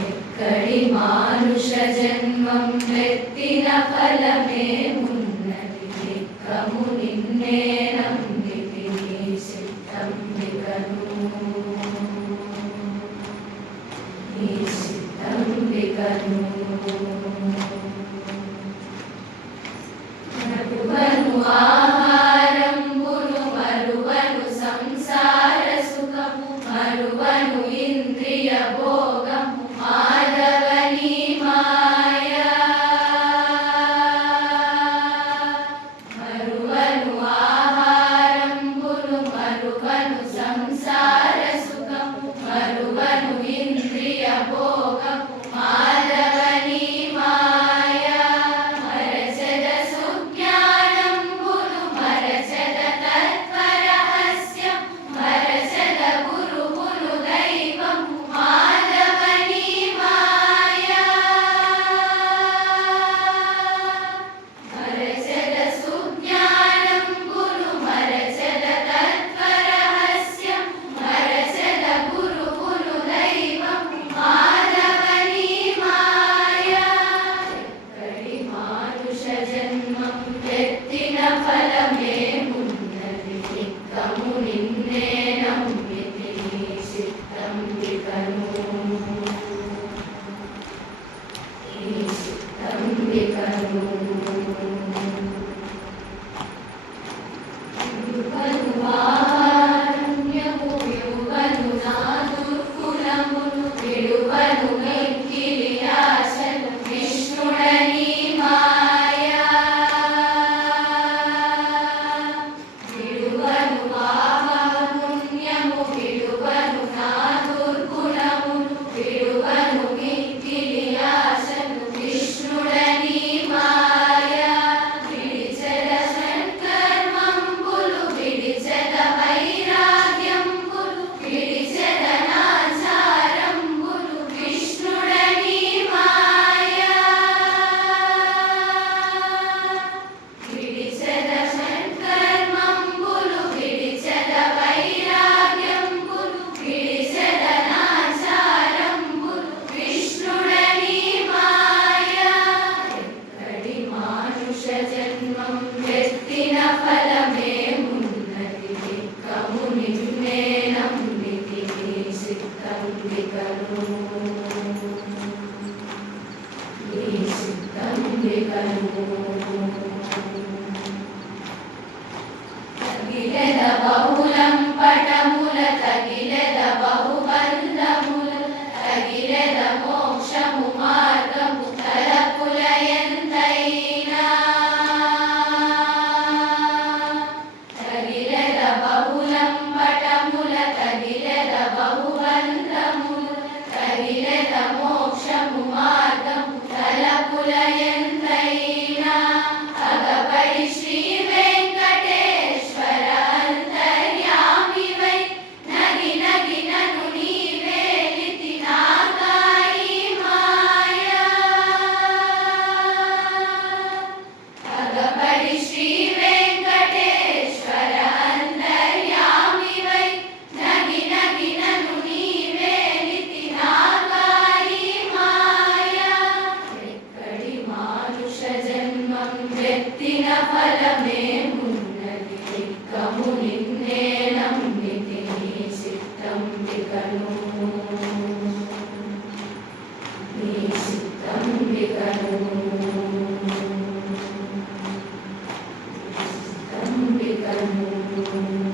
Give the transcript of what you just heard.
ఎక్కడి మానుష జన్మం వెత్తిన ఫలమే ఉన్నది నిక్కము నిన్నే నమ్మితి నీ సిద్ధంబికను మరువను ఆహారంబును మరువను సంసార సుఖము మరువను ఇంద్రియ భోగము మాధవని మాయా మరువను ఆహారంబును మరువను సంసార సుఖము మరువను ఇంద్రియ భోగము మాధవని మాయా మరచద సుజ్ఞానంబును మరచద తత్వరహస్యం మరచద గురువును దైవము మాధవని మాయా మరచద సుజ్ఞానంబును మరచద తత్వరహస్యం మరచద గురువును దైవము మాధవని మాయా ఎక్కడి మానుష జన్మం ఎత్తిన ఫలమే ఉన్నది నిక్కము నిన్నే నమ్మితి నీ సిద్ధంబికను విడువను ఆరణ్యము విడువను నా దుర్గుణమును విడువను మిక్కిలి ఆశను విష్ణుడని మాయా విడువను పాపపుణ్యము విడువను నా దుర్గుణమును విడువను మిక్కిలి ఆశను విష్ణుడని మాయా విడిచెద సత్కర్మంబులు విడిచెద వైరాగ్యంబులు విడిచెద నాచారంబులు విష్ణుడని మాయా విడిచెద సత్కర్మంబులు విడిచెద వైరాగ్యంబులు విడిచెద నాచారంబులు విష్ణుడని మాయా ఎక్కడి మానుష జన్మం వెత్తిన ఫలమే ఉన్నది నిక్కము నిన్నే నమ్మితి నీ సిద్ధంబికను తగిలెద బహుళం పటముల తగిలెద బహుబంధముల తగిలెద మోక్షము మార్గము తలపుల ఎంతైనా తగిలెద బహుళం పటముల తగిలెద బహుబంధముల తగిలెద మోక్షము మార్గము తలపుల ఎంతైనా అగపడి శ్రీ వెంకటేశ్వర అంతర్యామివై నగి నగి నను నీవేలితి నాకాయి మాయా అగపడి శ్రీ వెంకటేశ్వర అంతర్యామివై నగి నగి నను నీవేలితి నాకాయి మాయా ఎక్కడి మానుష జన్మం వెత్తిన ఫలమే ఉన్నది నిక్కము నిన్నే నమ్మితి నీ సిద్ధంబికను నీ సిద్ధంబికను సిద్ధంబికను